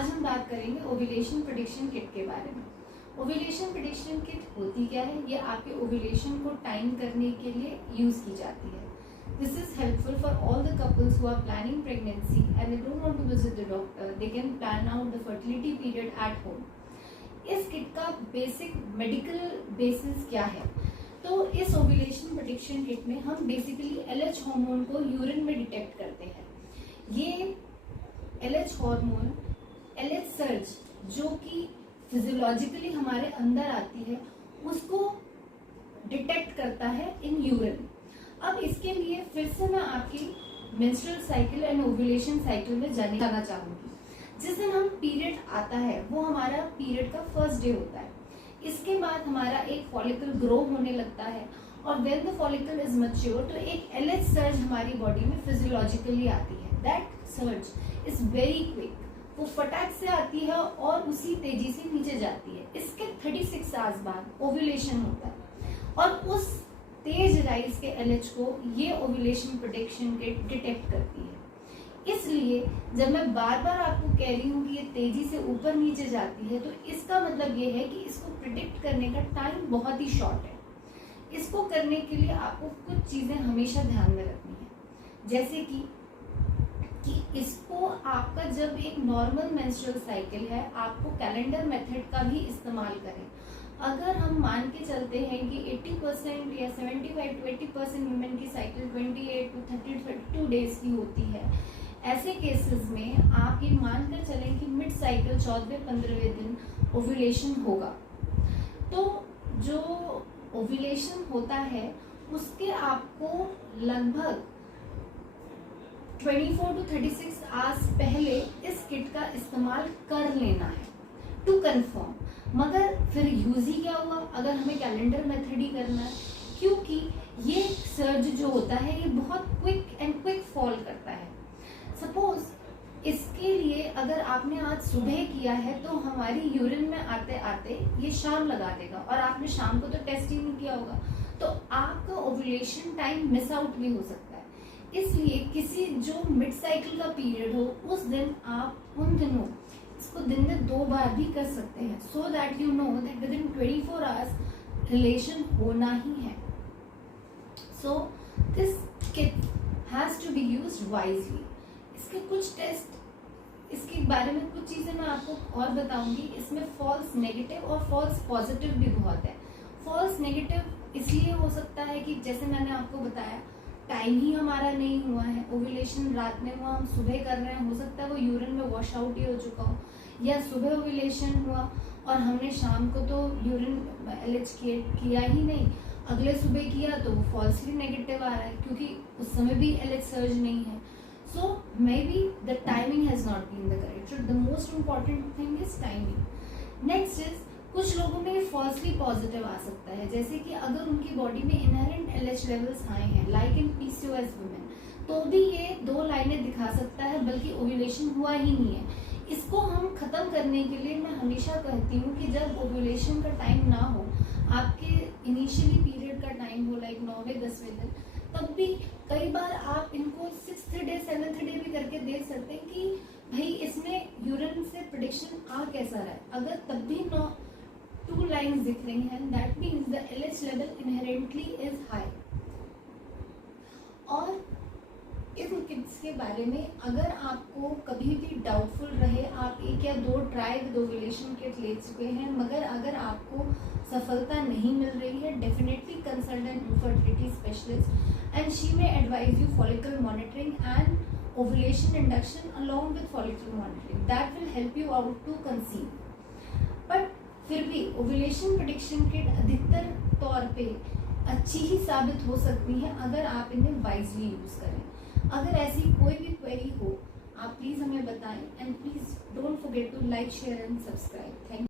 आज हम बात करेंगे ओव्यूलेशन प्रेडिक्शन किट के बारे में। ओव्यूलेशन प्रेडिक्शन किट होती क्या है? ये आपके ओव्यूलेशन को टाइम करने के लिए यूज की जाती है। This is helpful for all the couples who are planning pregnancy and they don't want to visit the doctor. They can plan out the fertility period at home. इस kit का basic medical basis क्या है? तो इस ovulation prediction kit में हम basically LH hormone को urine में डिटेक्ट करते हैं। ये LH हार्मोन, LH सर्ज जो कि फिजियोलॉजिकली हमारे अंदर आती है, उसको डिटेक्ट करता है इन यूरिन। अब इसके लिए फिर से मैं आपकी menstrual cycle and ovulation cycle में जाना चाहूंगी। जिस दिन हम पीरियड आता है वो हमारा पीरियड का फर्स्ट डे होता है। इसके बाद हमारा एक फॉलिकल ग्रो होने लगता है और when the follicle is mature तो एक LH सर्ज हमारी बॉडी में फिजियोलॉजिकली आती है। That surge is very quick, वो फटाक से आती है और उसी तेजी से नीचे जाती है। इसके 36 आवर्स बाद ओव्यूलेशन होता है और उस तेज राइज के LH को ये ओव्यूलेशन प्रेडिक्शन किट डिटेक्ट करती है। इसलिए जब मैं बार बार आपको कह रही हूँ कि ये तेजी से ऊपर नीचे जाती है तो इसका मतलब ये है कि इसको प्रिडिक्ट करने का टाइम बहुत ही शॉर्ट है। इसको करने के लिए आपको कुछ चीजें हमेशा ध्यान में रखनी है, जैसे कि इसको आपका जब एक नॉर्मल मेंस्ट्रुअल साइकिल है आपको कैलेंडर मेथड का भी इस्तेमाल करें। अगर हम मान के चलते हैं कि 80% या 75 to 80% वुमेन की साइकिल 28 to 32 डेज की होती है, ऐसे केसेस में आप ये मानकर चलें कि मिड साइकिल 14वें-15वें दिन ओव्यूलेशन होगा। तो जो ओव्यूलेशन होता है उसके आपको लगभग 24 to 36 आवर्स पहले इस किट का इस्तेमाल कर लेना है टू कंफर्म। मगर फिर यूज ही क्या हुआ अगर हमें कैलेंडर मेथड ही करना है, क्योंकि ये सर्ज जो होता है ये बहुत क्विक फॉल करता है। सपोज इसके लिए अगर आपने आज सुबह किया है तो हमारी यूरिन में आते आते ये शाम लगा देगा और आपने शाम को तो टेस्ट ही नहीं किया होगा, तो आपका ओव्यूलेशन टाइम मिस आउट भी हो सकता है। इसलिए किसी जो मिड साइकिल का पीरियड हो उस दिन आप उन दिनों इसको दिन में 2 बार भी कर सकते हैं, so that you know that within 24 hours relation होना ही है। So this kit has to be used wisely. इसके कुछ टेस्ट, इसके बारे में कुछ चीजें मैं आपको और बताऊंगी। इसमें फॉल्स नेगेटिव और फॉल्स पॉजिटिव भी बहुत है। फॉल्स नेगेटिव इसलिए हो सकता है कि जैसे मैंने आपको बताया टाइम ही हमारा नहीं हुआ है, ओव्यूलेशन रात में हुआ, हम सुबह कर रहे हैं, हो सकता है वो यूरिन में वॉश आउट ही हो चुका हो, या सुबह ओव्यूलेशन हुआ और हमने शाम को तो यूरिन LH किया ही नहीं, अगले सुबह किया तो वो फॉल्सली नेगेटिव आ रहा है क्योंकि उस समय भी LH सर्ज नहीं है। So maybe the timing has not been the correct. So the most important thing is timing. Next is कुछ लोगों में फॉल्सली पॉजिटिव आ सकता है, जैसे कि अगर उनकी बॉडी में इनहेरेंट LH लेवल्स हाई हैं लाइक इन PCOS वुमेन, तो भी ये 2 लाइनें दिखा सकता है बल्कि ओव्यूलेशन हुआ ही नहीं है। इसको हम खत्म करने के लिए मैं हमेशा कहती हूँ कि जब ओव्यूलेशन का टाइम ना हो, आपके इनिशियली पीरियड का टाइम हो लाइक 9वें 10वें दिन, तब भी कई बार आप इनको 6th डे 7th डे भी करके देख सकते हैं कि भाई इसमें यूरिन से प्रेडिक्शन आ कैसा रहा है। अगर तब भी 2 लाइन्स दिख रही हैं, that means the LH level inherently is high. और इन किट्स के बारे में अगर आपको कभी भी डाउटफुल रहे, आप 1 या 2 ट्राई विद ओव्यूलेशन किट ले चुके हैं मगर अगर आपको सफलता नहीं मिल रही है, definitely consult an infertility specialist and she may advise you follicle monitoring and ovulation induction along with follicle monitoring. That will help you out to conceive. But फिर भी ओव्यूलेशन प्रेडिक्शन किट अधिकतर तौर पे अच्छी ही साबित हो सकती है अगर आप इन्हें वाइजली यूज करें। अगर ऐसी कोई भी क्वेरी हो आप प्लीज हमें बताएं and please don't forget to like, share and subscribe. Thank you.